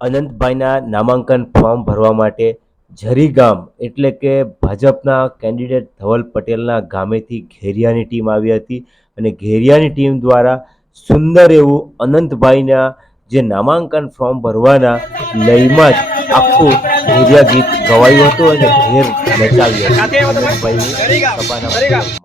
અનંતભાઈના નામાંકન ફોર્મ ભરવા માટે ઝરી ગામ એટલે કે ભાજપના કેન્ડિડેટ ધવલ પટેલના ગામેથી ઘેરિયાની ટીમ આવી હતી અને ઘેરિયાની ટીમ દ્વારા સુંદર એવું અનંતભાઈના જે નામાંકન ફોર્મ ભરવાના લયમાં જ આખું ઘેરિયા ગીત ગવાયું હતું અને ઘેર નચાવ્યું હતું. અનંતભાઈની સભાના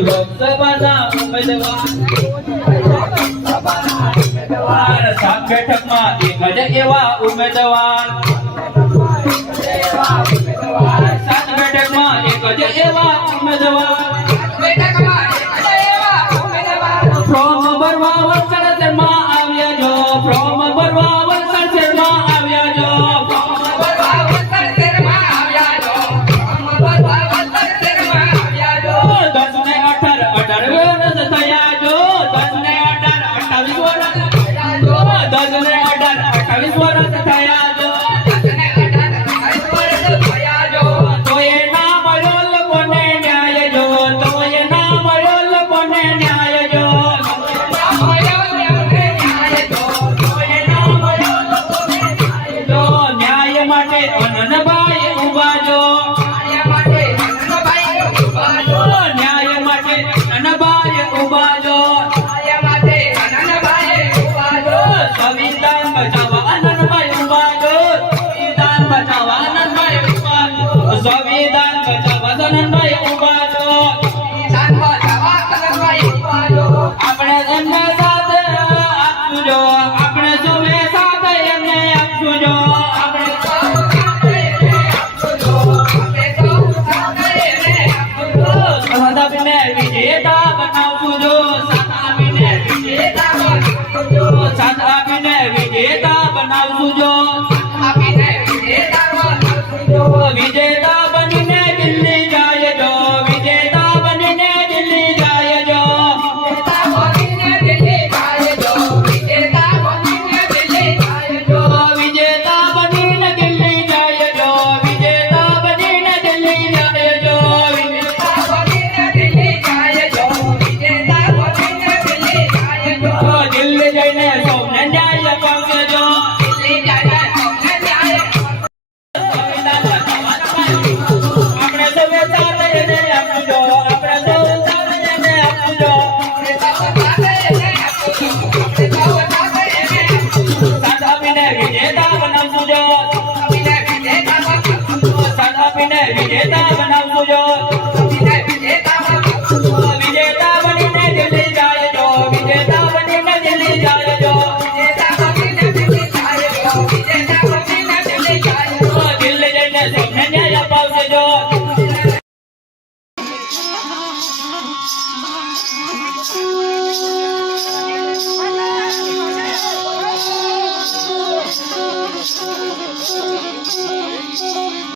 લોકસભાના ઉમેદવાર બેઠકમાં એક જ એવા ઉમેદવાર વિજેતા બનાવશું જો આપીને વિજેતા બનાવશું જો સાથ આપીને વિજેતા બનાવશું જો વિજેતા చేత మనస్సు